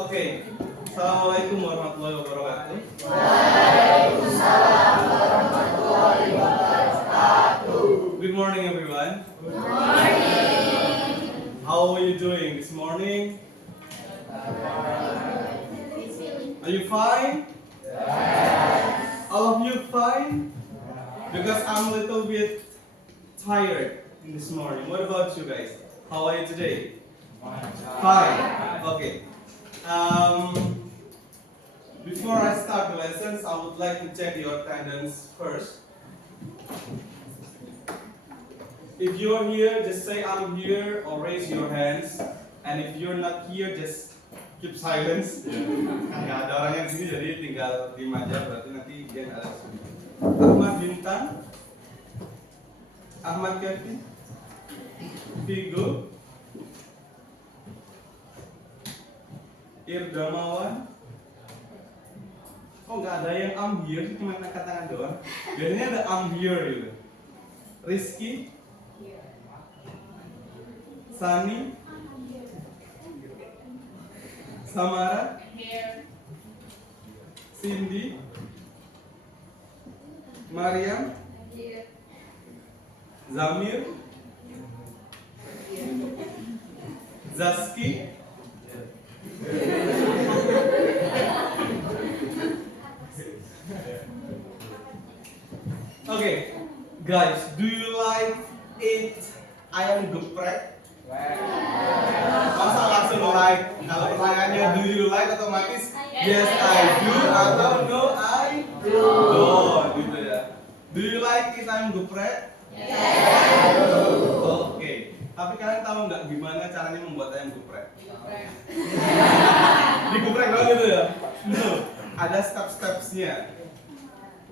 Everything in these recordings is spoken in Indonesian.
Oke, Assalamualaikum warahmatullahi wabarakatuh. Waalaikumsalam warahmatullahi wabarakatuh. Good morning, everyone. Good morning. How are you doing this morning? Are you fine? Yes. All of you fine? Because I'm a little bit tired in this morning. What about you guys? How are you today? Fine. Okay. Before I start the lessons, I would like to check your attendance first. If you're here, just say I'm here or raise your hands. And if you're not here, just keep silence. Nggak ada orang yang di sini, jadi tinggal diem aja. Berarti nanti dia nggak ada. Ahmad Bintang, Ahmad Kevin, Vigo, Irdamawan. Oh, nggak ada yang I'm here, cuma angkat tangan doang. Biasanya ada I'm here gitu. Rizky, Sani, Samara, Cindy, Mariam, Zamir, Zaski, Okay, guys, do you like eat ayam geprek? Masa langsung like? Kalau pertanyaannya do you like otomatis yes I do atau no I don't gitu ya. Do you like eat ayam geprek? Yes. Oke. Tapi kalian tahu nggak gimana caranya membuat ayam geprek? Diguprek dong gitu ya? No, ada step-stepsnya.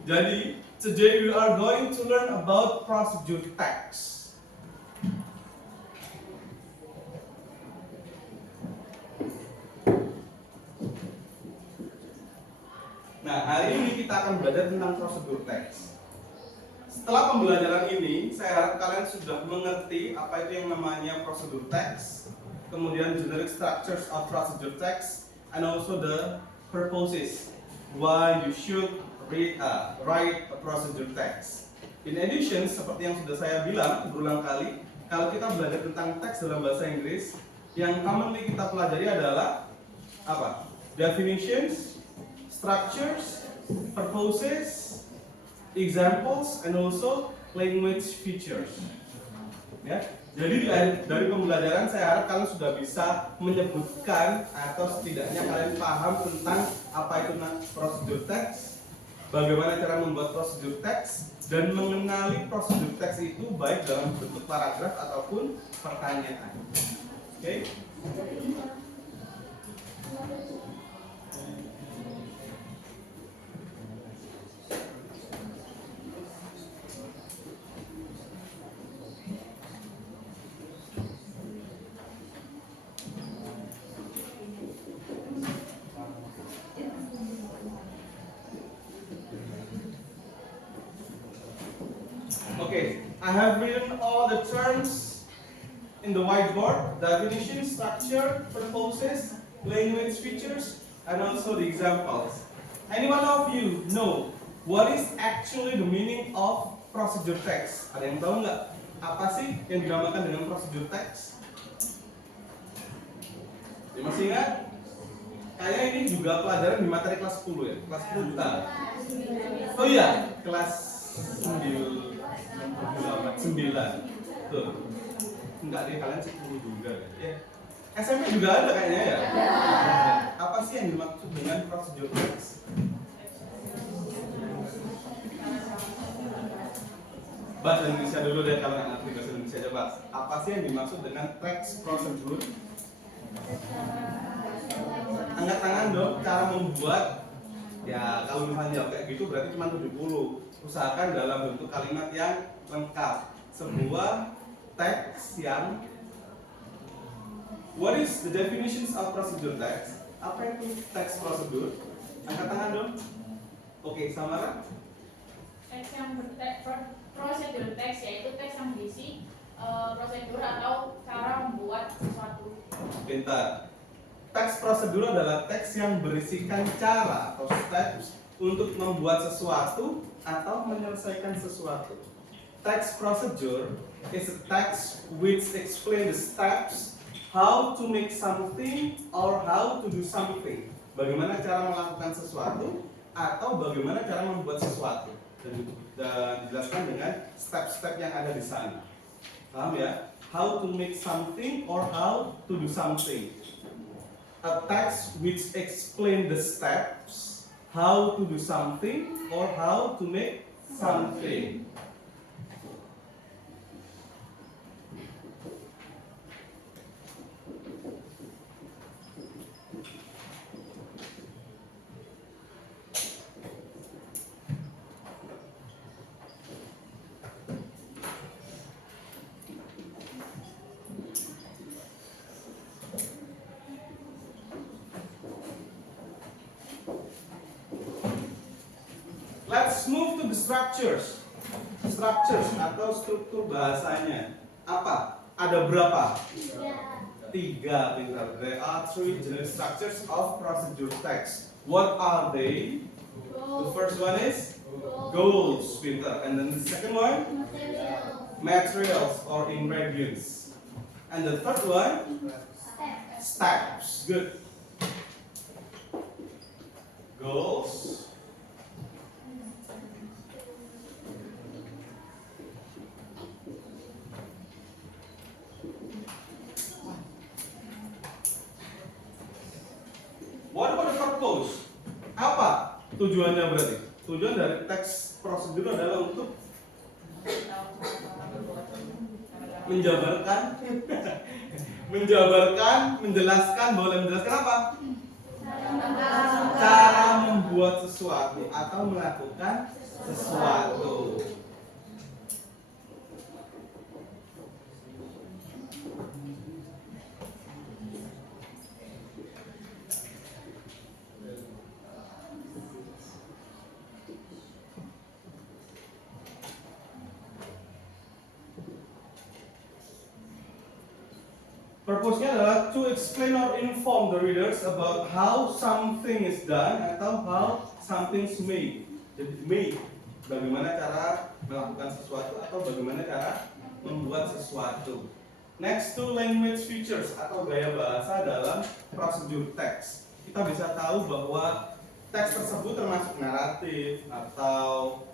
Jadi, today we are going to learn about procedure text. Nah, hari ini kita akan belajar tentang prosedur teks. Setelah pembelajaran ini, saya harap kalian sudah mengerti apa itu yang namanya prosedur teks, kemudian generic structures of procedure text, and also the purposes why you should write a procedure text. In addition, seperti yang sudah saya bilang berulang kali, kalau kita belajar tentang teks dalam bahasa Inggris, yang commonly kita pelajari adalah apa? Definitions, structures, purposes, examples, and also language features. Ya, jadi dari pembelajaran saya harap kalian sudah bisa menyebutkan atau setidaknya kalian paham tentang apa itu prosedur teks, bagaimana cara membuat prosedur teks, dan mengenali prosedur teks itu baik dalam bentuk paragraf ataupun pertanyaan. Oke? Okay, I have written all the terms in the whiteboard: definition, structure, purposes, language features, and also the examples. Anyone of you know what is actually the meaning of procedure text? Ada yang tahu nggak apa sih yang dinamakan dengan procedure text? Ya, masih ingat? Kayaknya ini juga pelajaran di materi kelas 10 ya, kelas 10 kita. Oh iya, kelas 9. Tuh. Enggak deh, kalian 10 juga ya. SMP juga ada kayaknya ya. Apa sih yang dimaksud dengan procedure text? Bahasa Indonesia dulu deh, kalau nggak ngerti bahasa Indonesia coba. Apa sih yang dimaksud dengan text procedure? Angkat tangan dong, cara membuat. Ya, kalau misalnya jawab kayak gitu berarti cuma 70. Usahakan dalam bentuk kalimat yang lengkap. Sebuah teks yang What is the definitions of procedure text? Apa itu teks prosedur? Angkat tangan dong. Oke, Samara? Teks yang prosedur teks yaitu teks yang berisi prosedur atau cara membuat sesuatu. Pintar. Teks prosedur adalah teks yang berisikan cara atau steps untuk membuat sesuatu atau menyelesaikan sesuatu. Text procedure is a text which explain the steps how to make something or how to do something. Bagaimana cara melakukan sesuatu atau bagaimana cara membuat sesuatu, dan dijelaskan dengan step-step yang ada di sana. Paham ya? How to make something or how to do something. A text which explain the steps how to do something or how to make something. Let's move to the structures. Structures atau struktur bahasanya. Apa? Ada berapa? 3, pintar. There are 3 general structures of procedure text. What are they? The first one is goals, pintar. And then the second one, materials or ingredients. And the third one, steps. Good. Goals. What about the purpose? Apa tujuannya berarti? Tujuan dari teks prosedur adalah untuk menjabarkan, menjelaskan, boleh menjelaskan apa? Cara membuat sesuatu atau melakukan sesuatu. Purpose-nya adalah to explain or inform the readers about how something is done atau how something is made. Jadi made, bagaimana cara melakukan sesuatu atau bagaimana cara membuat sesuatu. Next to language features atau gaya bahasa dalam prosedur teks. Kita bisa tahu bahwa teks tersebut termasuk naratif atau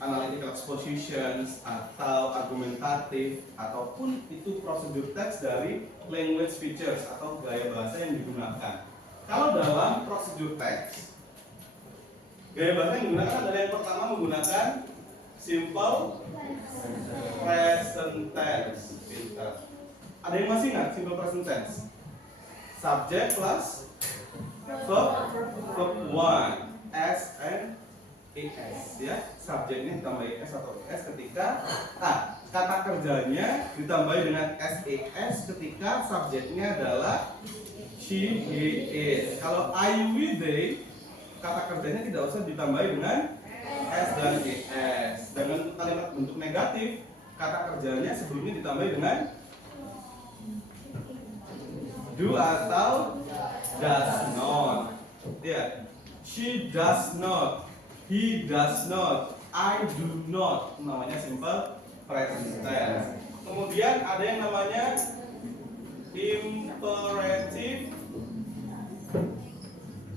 analytical expositions atau argumentatif ataupun itu prosedur teks dari language features atau gaya bahasa yang digunakan. Kalau dalam prosedur teks, gaya bahasa yang digunakan adalah yang pertama menggunakan simple present tense. Pintar. Ada yang masih ingat simple present tense? Subject plus verb 1 S and ES, ya. Subjeknya ditambahi S atau ES ketika kata kerjanya ditambahi dengan SES ketika subjeknya adalah she, he, is. Kalau I, we, they, kata kerjanya tidak usah ditambahi dengan S dan ES. Dengan kalimat bentuk negatif, kata kerjanya sebelumnya ditambahi dengan do atau does not. Ya, she does not. He does not, I do not, namanya simple present tense. Kemudian ada yang namanya imperative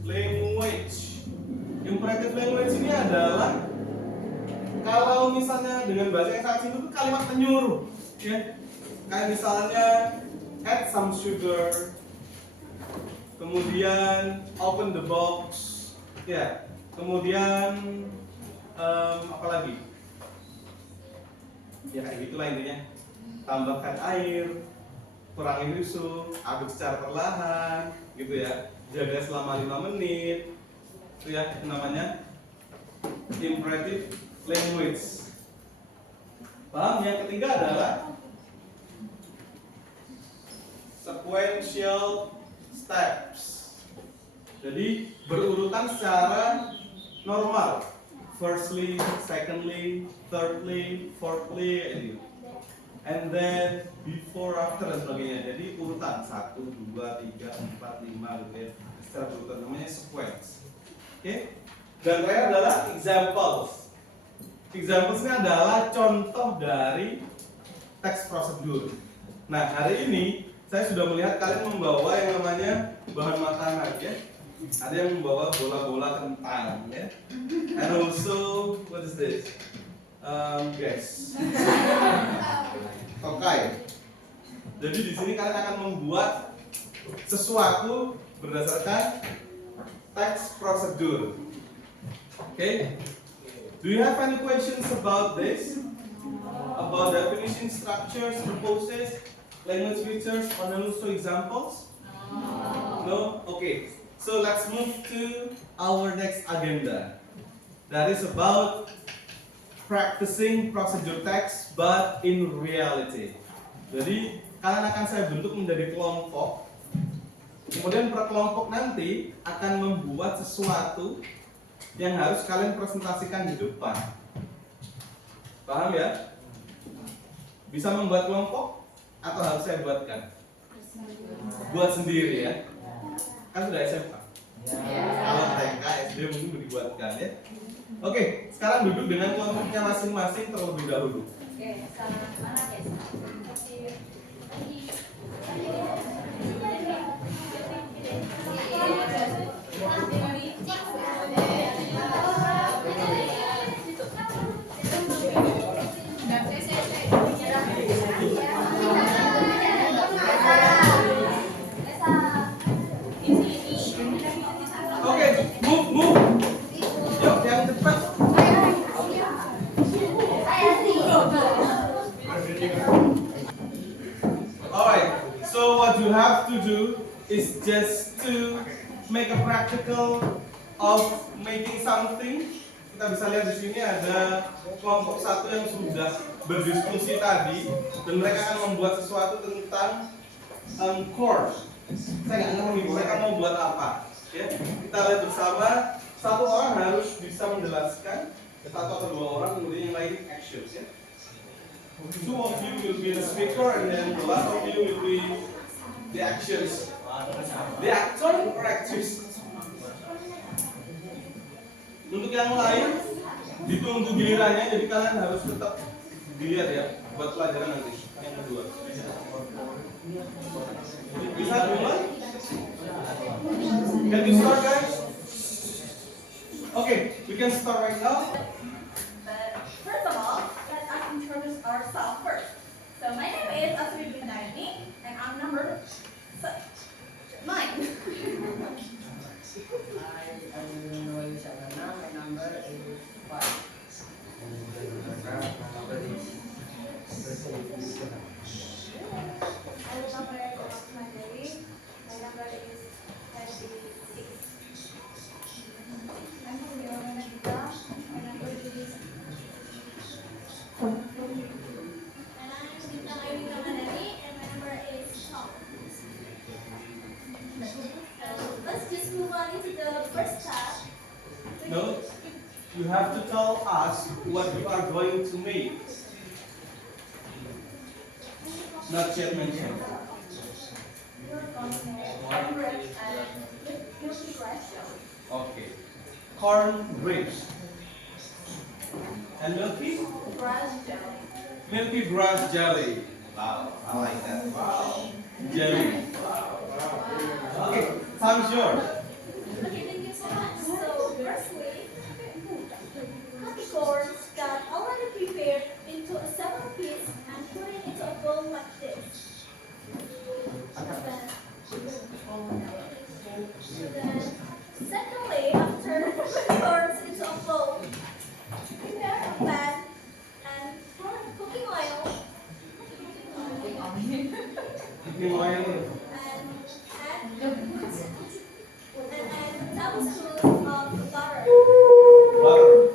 language. Imperative language ini adalah kalau misalnya dengan bahasa yang sangat simpel itu kalimat penyuruh, ya. Kayak misalnya add some sugar, kemudian open the box, ya. Kemudian apa lagi? Ya kayak gitulah intinya. Tambahkan air, kurangi susu, aduk secara perlahan, gitu ya. Jaga selama 5 menit. Itu ya itu namanya imperative language. Paham? Yang ketiga adalah sequential steps. Jadi berurutan secara normal, firstly, secondly, thirdly, fourthly, gitu. and then before, after dan sebagainya. Jadi urutan 1, 2, 3, 4, 5 gitu ya. Secara berurutan namanya sequence. Oke? Dan terakhir adalah examples. Examples ini adalah contoh dari text prosedur. Nah, hari ini saya sudah melihat kalian membawa yang namanya bahan makanan ya. Ada yang membawa bola-bola kentang ya. And also, what is this? Guys. Tokai. Jadi di sini kalian akan membuat sesuatu berdasarkan text prosedur. Okay? Do you have any questions about this? About definition, structures, purposes, language features, and also examples? No? Okay. So let's move to our next agenda. That is about practicing procedure text but in reality. Jadi kalian akan saya bentuk menjadi kelompok. Kemudian per kelompok nanti akan membuat sesuatu yang harus kalian presentasikan di depan. Paham ya? Bisa membuat kelompok atau harus saya buatkan? Buat sendiri ya. Kan sudah SMA. Kalau TK, SD mungkin dibuatkan ya. Oke, sekarang duduk dengan kelompoknya masing-masing terlebih dahulu. Oke, sekarang mana guys? Oke, move. Yuk, yang cepat. Alright, so what you have to do is just to make a practical of making something. Kita bisa lihat di sini ada kelompok satu yang sudah berdiskusi tadi dan mereka akan membuat sesuatu tentang course. Saya nggak ngerti mereka mau buat apa. Ya, kita lihat bersama. Satu orang harus bisa menjelaskan, satu atau dua orang, kemudian yang lain actions ya. Two of you will be the speaker and then the last of you will be the actions. The actor or actress. Untuk yang lain ditunggu gilirannya, jadi kalian harus tetap dilihat ya buat pelajaran nanti yang kedua. Bisa duluan? Can we start guys? Okay, we can start right now. But first of all, let us introduce ourselves first. So my name is Asri Bindaini and I'm number 9. Hi, I'm Noel Sabana. My number is 5. Halo Bapak Mandiri, my number is 26. I'm from Yolanda Gita, my number is. And I'm Gita Ayu Ramadhani and my number is 12. So let's just move on into the first tab. No, you have to tell us what you are going to make. Not yet mentioned. Okay. Corn grapes. And milky? Milky grass jelly. Wow, I like that. Wow. Jelly. Okay, time is yours. Okay, thank you so much. So, firstly, cut the corns that already prepared into a 7-piece and put it into a bowl like this. Then, secondly, after putting the corns into a bowl, prepare a pan and pour cooking oil. Cooking oil. And add tablespoons of butter. Butter.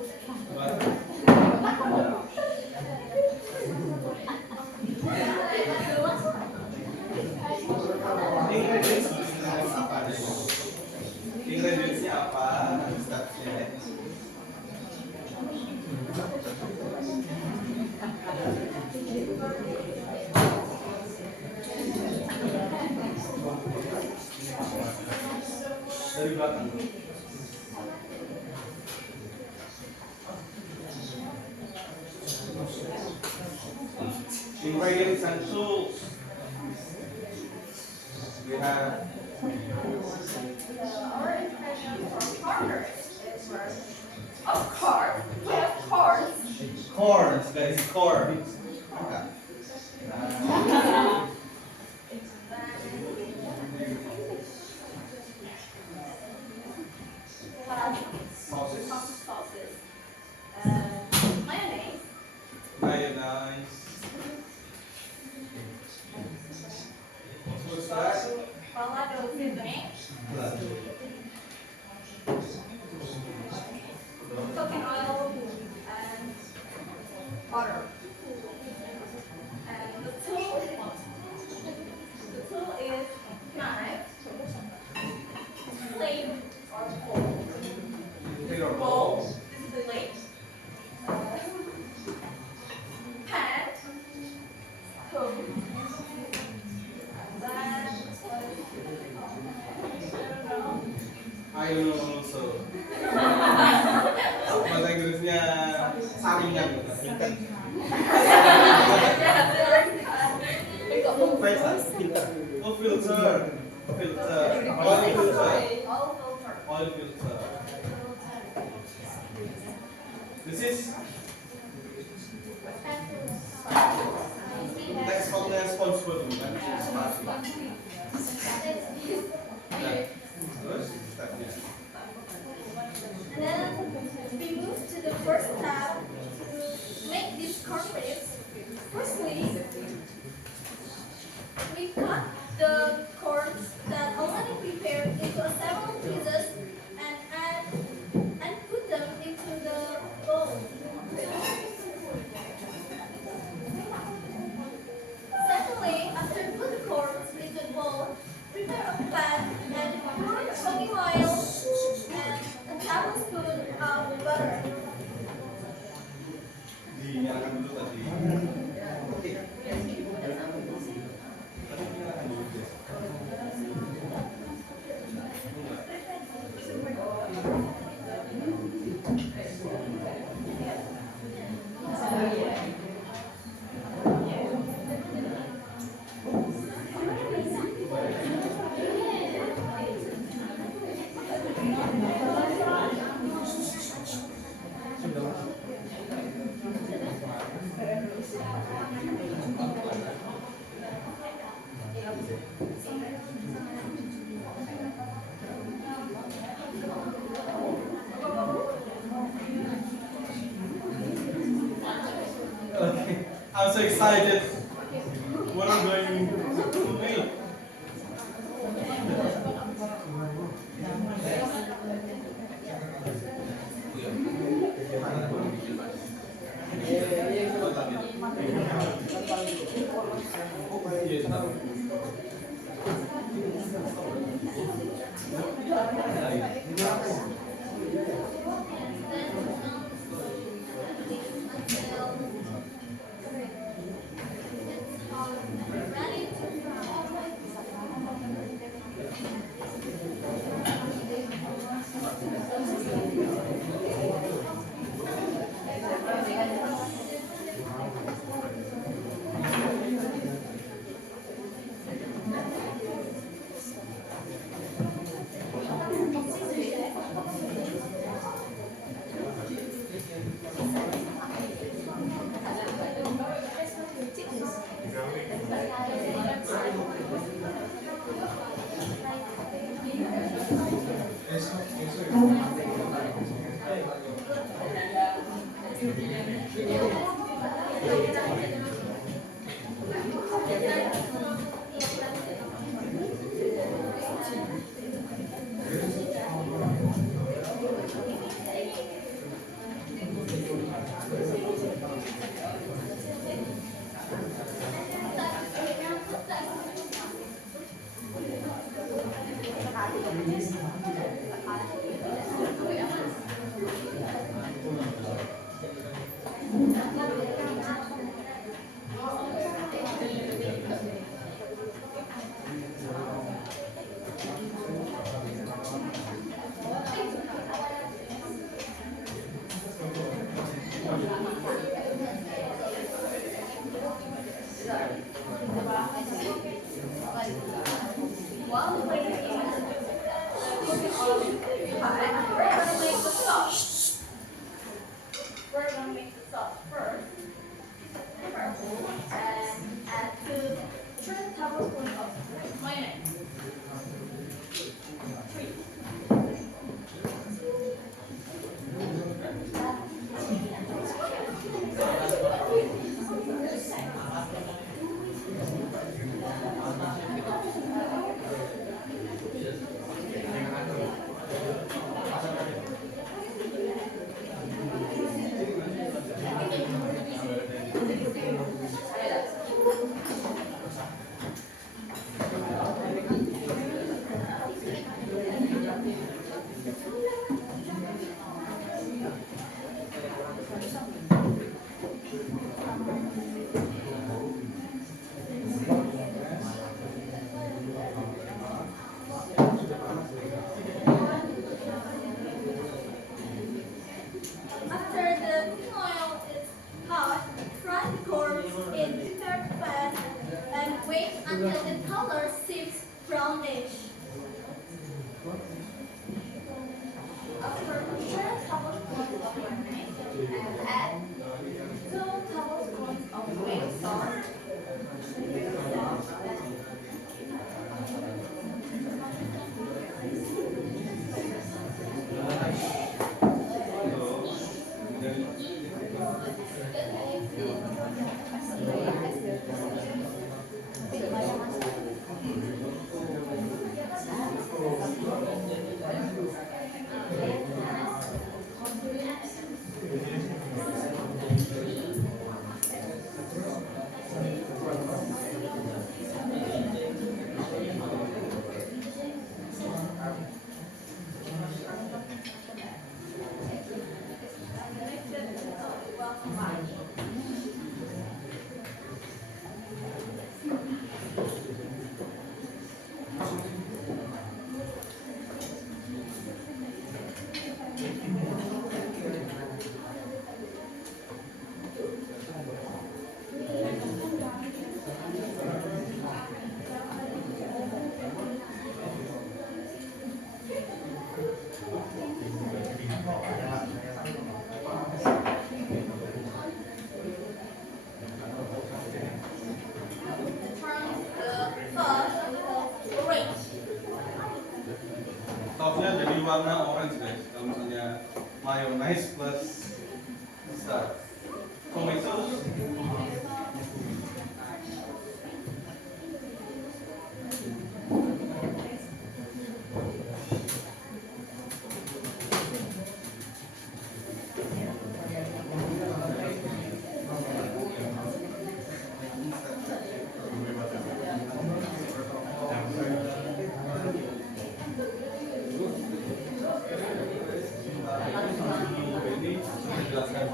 Ingredientsnya apa? Stepsnya ya. dari belakang. Ingredients and tools. We have Our ingredients for corners is first, of course, we have corns. corns, guys, corns. Okay. Sauces. Sauces. Mayonnaise. Mayonnaise. What's that? Balado seasoning. Cooking oil and butter. And the tool is knife, plate or bowl. Potato Bowl. bowl. This is the plate. Pan. Spoon. Then I don't know also. Bahasa Inggrisnya saringan. Filter. Oh, filter. Filter. Oil filter. Oil filter. This is next content sponsor kan? Nah, terus stepnya. And then we move to the first step to make these cornflakes. Firstly, we cut the corns that already prepared into several pieces and put them into the bowl. Secondly, after put the corns into the bowl, prepare a pan and pour cooking oil and a tablespoon of butter. Dinyalakan dulu tadi. Okay, I'm so excited. What I'm going to make. Ready to until the color shifts brownish. After share tablespoons of lemonade and add 2 tablespoons of white sauce. Topnya jadi warna orange guys. Kalau misalnya mayonnaise plus tomatoes. Ini saya jelaskan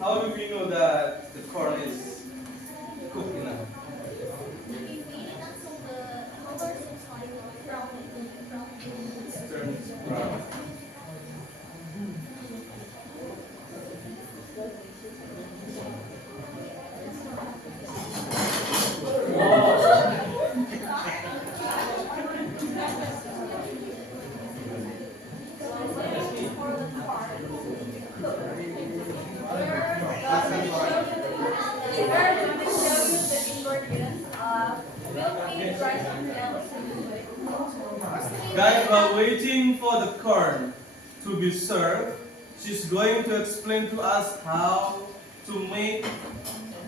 How do we know that the corn is cooked enough? If we eat it until the color shifts like brownish. It turns brown. Guys, while waiting for the corn to be served, she's going to explain to us how to make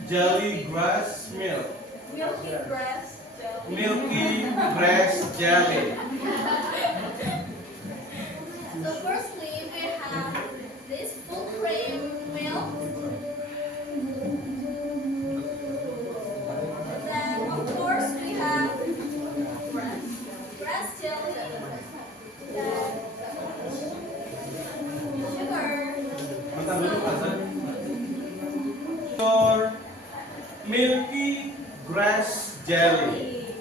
jelly grass milk. Milky grass jelly. Milky grass jelly. So firstly, we have this full cream milk. Then of course we have grass jelly. Then sugar. Bentar dulu, Hasan. Your milky grass jelly.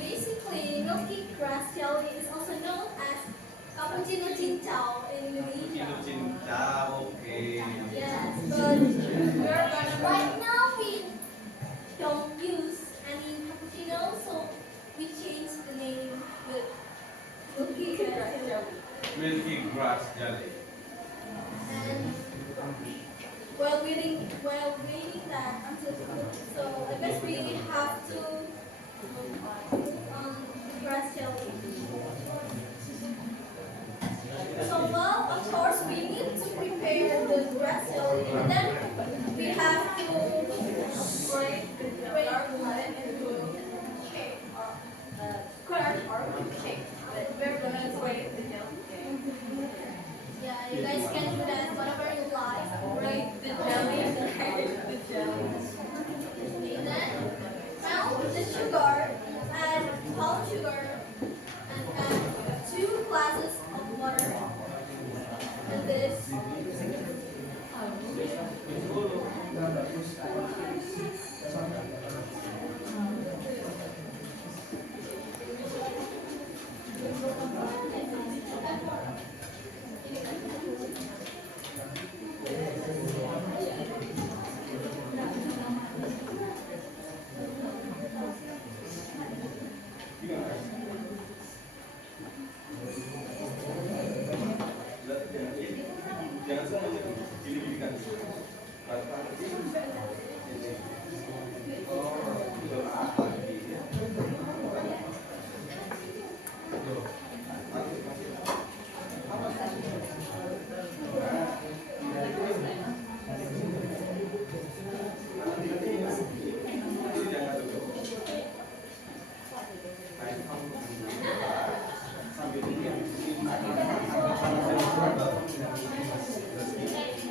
Basically, milky grass jelly is also known as cappuccino cincau in Indonesia. Cappuccino cinta, oke. Yes, but we're gonna right now we don't use any cappuccino, so we changed the name with milky grass jelly. Milky grass jelly. And well, we waiting that until cook. So I guess we have to grass jelly. So well, of course, we need to prepare the grass jelly, and then we have to break our blood into cake, cake. We're gonna break the jelly. Yeah, you guys can do that whatever you like. Break the jelly, the jelly. And then melt the sugar, add palm sugar, and add 2 glasses of water. And this. Jangan semuanya gini kan.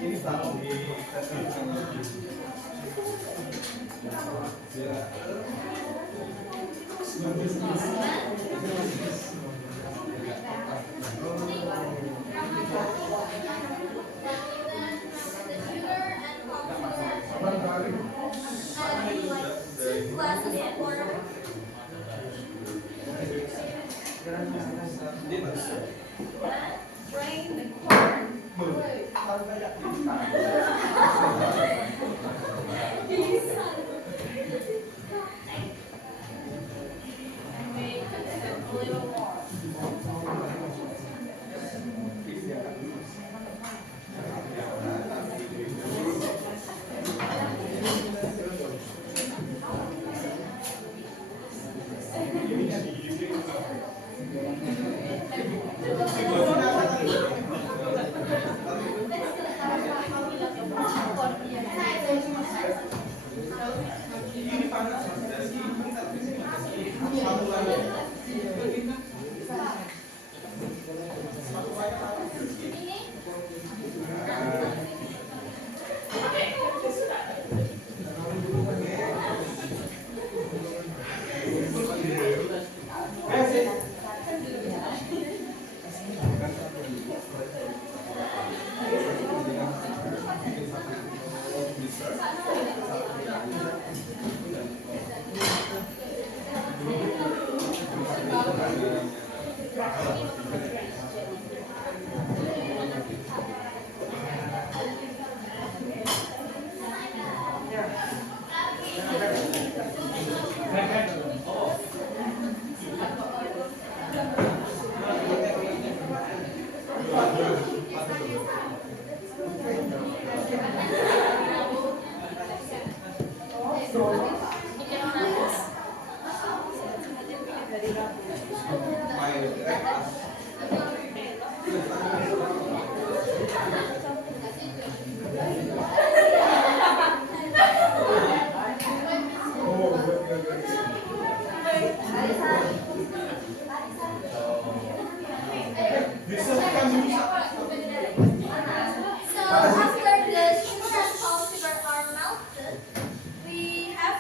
Ini tahu di Drain the corn. And make it a little more. ini panas dari satu lagi. So after the sugar and palm sugar are melted, we have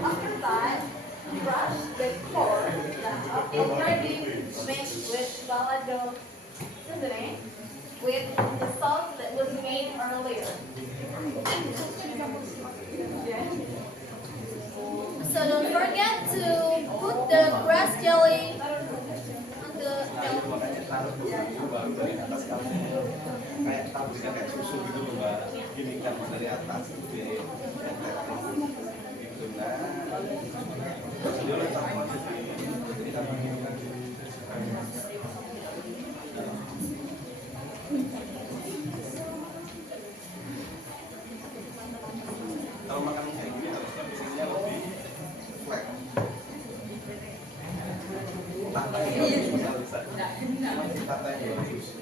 After that, brush the corn that already mixed with balado seasoning with the sauce that was made earlier. So don't forget to put the grass jelly on the milk. Kayak kita berikan kayak susu gitu loh mbak, gini kan dari atas gitu nah jadi oleh sama jadi kita menginginkan kalau makan kayak gini harusnya biasanya lebih flat tatanya bisa tatanya bagus.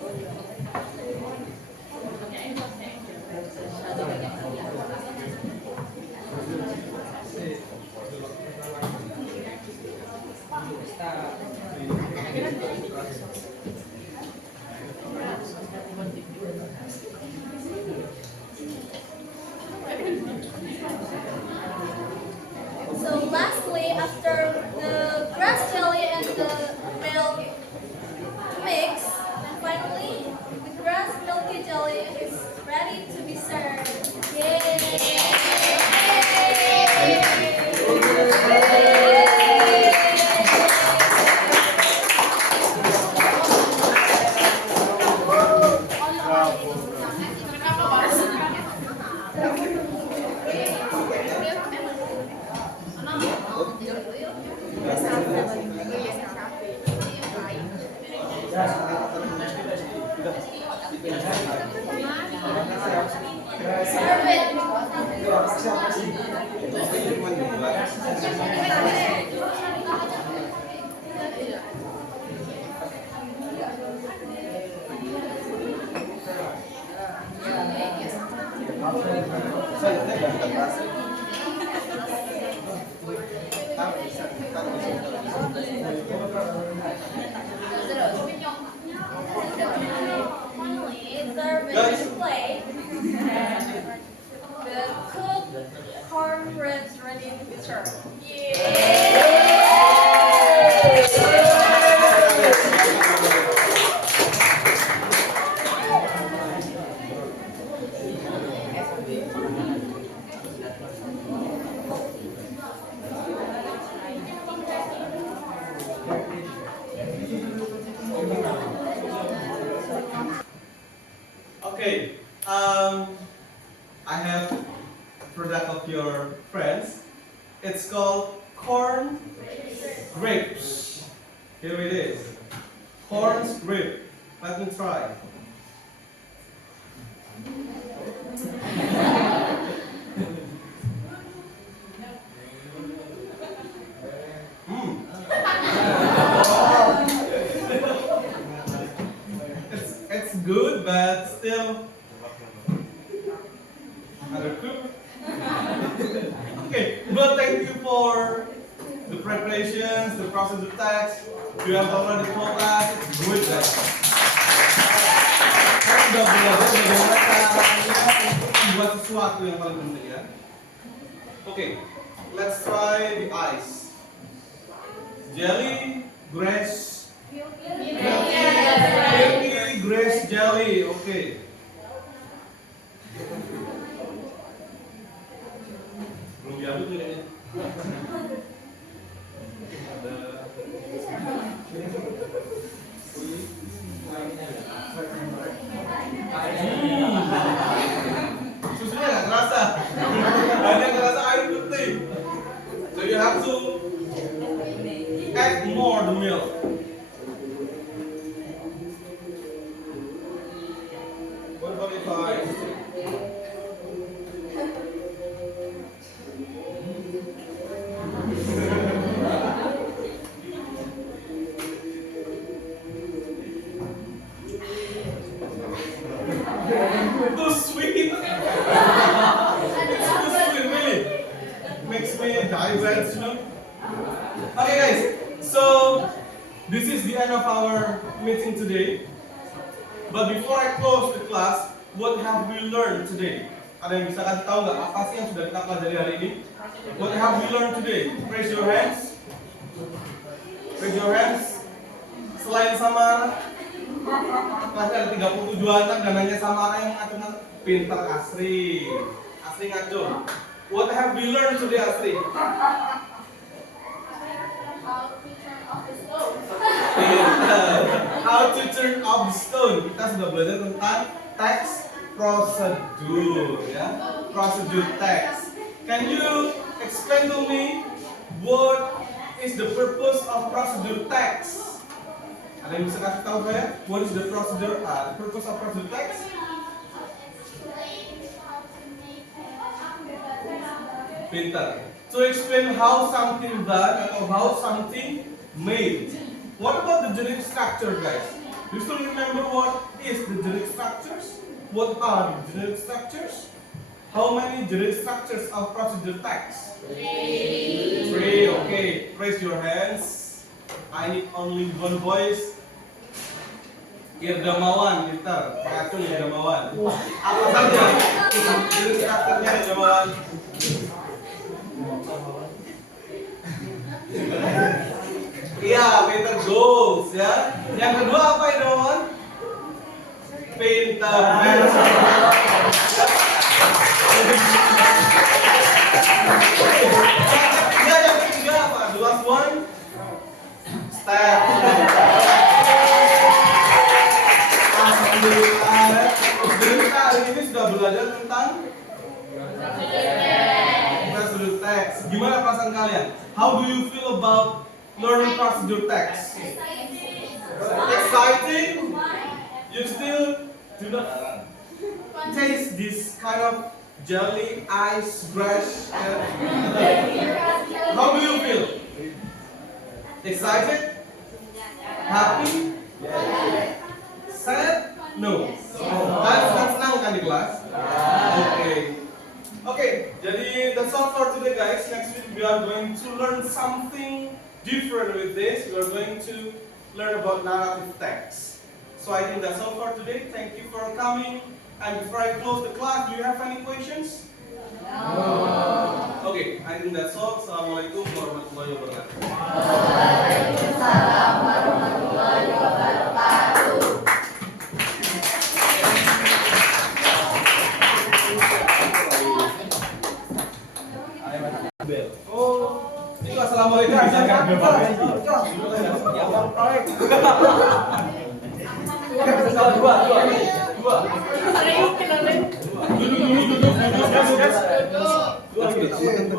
So lastly, after the grass jelly and the milk mix, and finally the grass milky jelly is ready to be served. Yay! Serve Finally, serve it in a plate. The cooked cornbread's ready to be served. Okay, I have a product of your friends. It's called corn grapes. Here it is. Corn grape. Let me try. It's good, but still undercooked. Okay, but thank you for the preparations, the procedure text. You have already told us it's good, guys. Saya sudah belajar bagaimana caranya untuk membuat sesuatu yang paling penting ya. Okay, let's try the ice. Jelly, grass, milky grass jelly. Okay. Belum diaduk nih kayaknya. Susunya nggak kerasa, hanya kerasa air putih. So you have to add more the milk. What about if I? Too sweet. Too sweet, really. Makes me diabetes, you know. Okay, guys. So this is the end of our meeting today. But before I close the class, What have we learned today? Ada yang bisa kasih tahu nggak apa sih yang sudah kita pelajari hari ini? What have we learned today? Raise your hands. Raise your hands. Selain Samara, kelasnya ada 37 anak dan hanya Samara yang ngaco-ngaco. Pintar Asri. Asri ngaco. What have we learned today, Asri? How to turn off the stone. Kita sudah belajar tentang text procedure, ya. Procedure text. Can you explain to me what is the purpose of procedure text? Ada yang bisa kasih tahu saya? What is the procedure? The purpose of procedure text? Pintar. To explain how something done atau how something made. What about the genetic structure, guys? Do you still remember what is the genetic structures? What are the genetic structures? How many genetic structures of procedure text? 3. Okay. Raise your hands. I need only one voice. Irgamawan, pintar. Pengacung Irgamawan. Apa saja genetic structure-nya Irgamawan? Iya, pintar goals ya. Yang kedua apa Irgamawan? Pintar. Ya, yang ketiga apa? The last one? Step. Alhamdulillah. Kita hari ini sudah belajar tentang procedure text. Gimana perasaan kalian? How do you feel about learning procedure text? Exciting? You still do not taste this kind of jelly, ice, brush. How do you feel? Excited? Happy? Sad? No. Kalian senang kan di kelas? Okay, jadi that's all for today, guys. Next week we are going to learn something different with this. We are going to learn about narrative text. So I think that's all for today. Thank you for coming. And before I close the class, do you have any questions? No. Okay, I think that's all. Assalamualaikum warahmatullahi wabarakatuh. Waalaikumsalam warahmatullahi wabarakatuh. Oh, itu assalamualaikum. Bisa kan? Dua. Duduk.